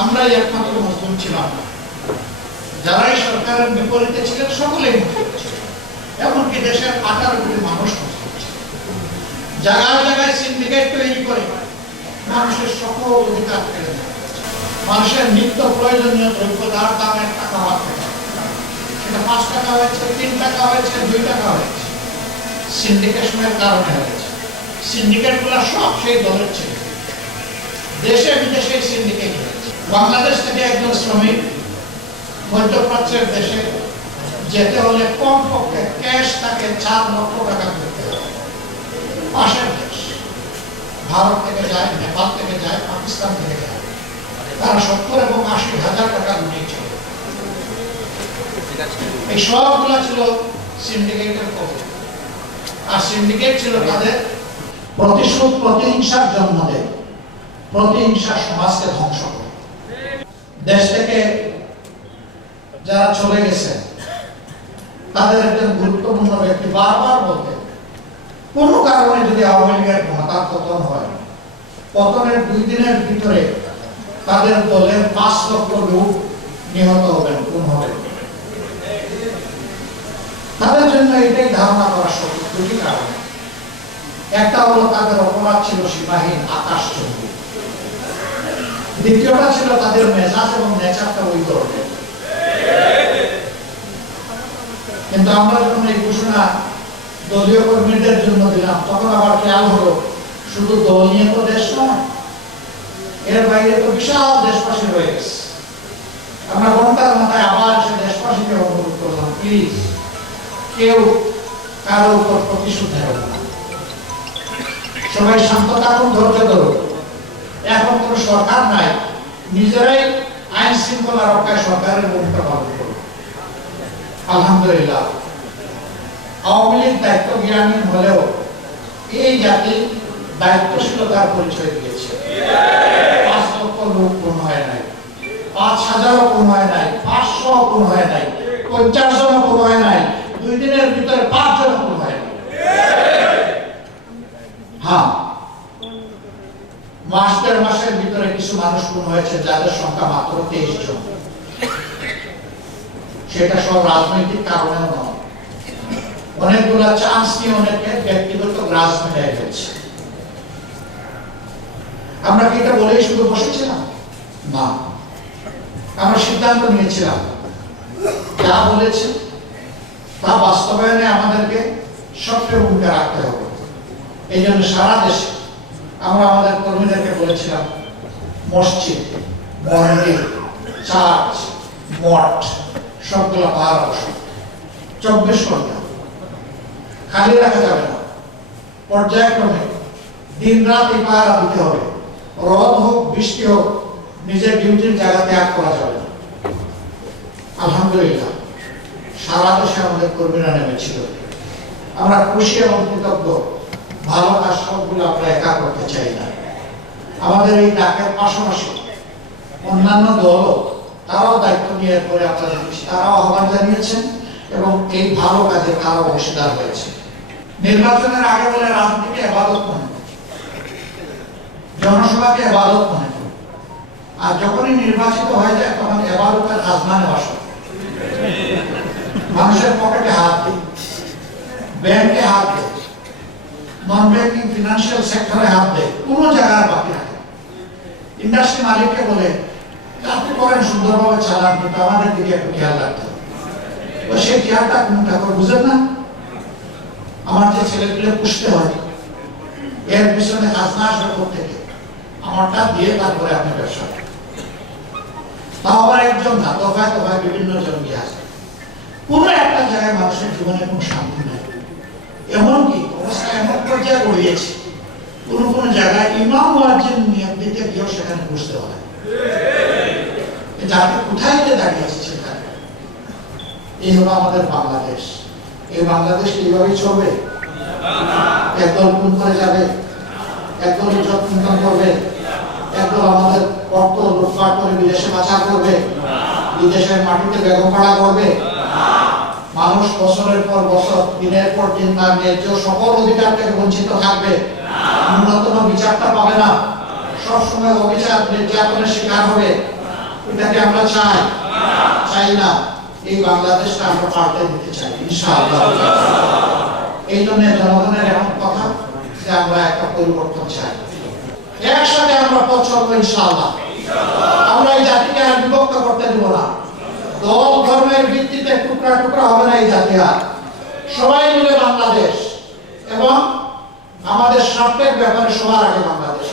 আমরাই একমাত্র মুসলিম ছিলাম। না যারাই সরকারের বিপরীতে ছিলেন, সকলেই এমনকি দেশের আঠারো কোটি মানুষ মুসলিম ছিল জায়গায় জায়গায় সিন্ডিকেট তৈরি করে মানুষের সকল অধিকার কেড়ে হয়েছে। মানুষের নিত্য প্রয়োজনীয় দ্রব্য যার দাম এক টাকা হওয়ার সেটা পাঁচ টাকা হয়েছে, তিন টাকা হয়েছে, দুই টাকা হয়েছে। সিন্ডিকেশনের কারণে হয়েছে। সিন্ডিকেটগুলো সব সেই দলের ছিল। দেশে বিদেশে সিন্ডিকেট বাংলাদেশ থেকে একজন শ্রমিক মধ্যপ্রাচ্যের দেশে যেতে হলে কমপক্ষে ক্যাশ তাকে চার লক্ষ টাকা করতে হবে। পাশের দেশ, ভারত থেকে যায়, নেপাল থেকে যায়, পাকিস্তান থেকে যায়, তারা সত্তর এবং আশি হাজার টাকা উঠিয়েছিল এই সবগুলো ছিল সিন্ডিকেটের কবল আর সিন্ডিকেট ছিল তাদের প্রতিশোধ, প্রতিহিংসার জন্ম দেয়। প্রতিহিংসা সমাজকে ধ্বংস করে। দেশ থেকে যারা চলে গেছে, তাদের একজন গুরুত্বপূর্ণ ব্যক্তি বারবার বলতেন, কোনো কারণে যদি আওয়ামী লীগের পতন হয়, পতনের দুই দিনের ভিতরে তাদের দলের পাঁচ লক্ষ লোক নিহত হবেন কোন হবে তাদের জন্য এটাই ধারণা করা সঠিক দুটি কারণ। একটা হলো তাদের অপরাধ ছিল সীমাহীন আকাশ চন্দ্র দ্বিতীয়টা ছিল তাদের মেজাজ এবং নেচারটা ওই ধরনের। কিন্তু আমরা যখন এই ঘোষণা দলীয় কর্মীদের জন্য দিলাম, তখন আবার খেয়াল হলো, শুধু দল নিয়ে তো দেশ নয়, এর বাইরে তো বিশাল দেশবাসী রয়ে গেছে। আমরা ঘণ্টার মাথায় আবার সে দেশবাসীকে অনুরোধ করলাম প্লিজ কেউ কারও উপর প্রতিশোধ সবাই শান্ত থাকুন, ধৈর্য ধরুন। এখন কোনো সরকার নাই, নিজেরাই আইন শৃঙ্খলা রক্ষায় সরকারের ভূমিকা পালন করুন আলহামদুলিল্লাহ। আওয়ামী লীগ দায়িত্ব জ্ঞানহীন হলেও এই জাতি দায়িত্বশীলতার পরিচয় দিয়েছে। পাঁচ লক্ষ লোক কোন হয় নাই, পাঁচ হাজারও কোন হয় নাই, পাঁচশো কোন হয় নাই পঞ্চাশ জন কোন হয় নাই, দুই দিনের ভিতরে পাঁচ জন কোন হয় নাই। হ্যাঁ। মাস দেড় মাসের ভিতরে কিছু মানুষ খুন হয়েছে, যাদের সংখ্যা মাত্র তেইশ জন। সেটা সব রাজনৈতিক কারণেও নয়। অনেকগুলা চান্স নিয়ে অনেকে ব্যক্তিগত গ্রাস মেটাই ফেলছে। আমরা কি এটা বলেই শুধু বসেছিলাম? না। আমরা সিদ্ধান্ত নিয়েছিলাম। যা বলেছে তা বাস্তবায়নে আমাদেরকে সক্রিয় ভূমিকা রাখতে হবে। এই জন্য সারা দেশে আমরা আমাদের কর্মীদেরকে বলেছিলাম, মসজিদ, মন্দির, চার্চ, মঠ, সবগুলো পাহাড় বসে চব্বিশ ঘণ্টা। খালি রাখা যাবে না। পর্যায়ক্রমে দিন রাত এই পাহারা দিতে হবে। রদ হোক, বৃষ্টি হোক, নিজের ডিউটির জায়গা ত্যাগ করা যাবে না। আলহামদুলিল্লাহ, সারা দেশে আমাদের কর্মীরা নেমেছিল। আমরা খুশি এবং কৃতজ্ঞ। ভালো কাজ সবগুলো আমরা একা করতে চাই না। আমাদের এই ডাকের পাশাপাশি অন্যান্য দলও তারাও দায়িত্ব নিয়ে পরে তারাও আহ্বান জানিয়েছেন এবং এই ভালো তারাও অংশীদার হয়েছে। নির্বাচনের আগে বলে রাজনীতিকে মনে জনসভাকে এবাদত মনে আর যখনই নির্বাচিত হয়ে যায়, তখন এবাদতের খাজনা নেওয়া মানুষের পকেটে হাত দিই ব্যাংকে হাত দেয় নন ব্যাংকিং ফিনান্সিয়াল সেক্টরে হাত দেয়। কোনো জায়গায় বাকি রাখে ইন্ডাস্ট্রি মালিককে বলে, আপনি করেন সুন্দরভাবে চালান, কিন্তু আমাদের দিকে একটু খেয়াল রাখতে হবে। তো সেই খেয়ালটা কোন ঠাকুর বুঝেন না? আমার যে ছেলেগুলো পুষতে হয়, এর পিছনে খাজনা আসবে থেকে আমারটা দিয়ে তারপরে আপনি ব্যবসা। তাও আবার একজন না, দফায় দফায় বিভিন্ন জন গিয়ে আসে। কোনো একটা জায়গায় মানুষের জীবনে কোনো শান্তি নেই। এমনকি অবস্থা এমন পর্যায়ে গড়িয়েছে কোন কোন জায়গায় ইমাম ওয়াজিব নিয়ম দিতে গিয়েও সেখানে বুঝতে হয়। জাতি কোথায় যে দাঁড়িয়ে আছে সেখানে? এই হলো আমাদের বাংলাদেশ। এই বাংলাদেশ এইভাবেই চলবে? একদল খুন করে যাবে, একদল ইজ্জত খুন করবে, একদল আমাদের অর্থ লুটপাট করে বিদেশে পাচার করবে, বিদেশের মাটিতে বেগম পাড়া করবে। মানুষ বছরের পর বছর, দিনের পর দিন তার ন্যায্য সকল অধিকার থেকে বঞ্চিত থাকবে। ন্যূনতম বিচারটা পাবে না। সবসময় অবিচার নির্যাতনের শিকার হবে। এটাকে আমরা চাই। চাই না। এই বাংলাদেশটা আমরা পাল্টে দিতে চাই, ইনশাআল্লাহ। এই জন্য জনগণের এমন কথা যে আমরা একটা পরিবর্তন চাই। একসাথে আমরা পথ চলবো, ইনশাআল্লাহ। আমরা এই জাতিকে আর বিভক্ত করতে দেবো না। দল ধর্মের ভিত্তিতে টুকরা টুকরা হবে না এই জাতি আর সবাই মিলে বাংলাদেশ এবং আমাদের স্বার্থের ব্যাপারে সবার আগে বাংলাদেশ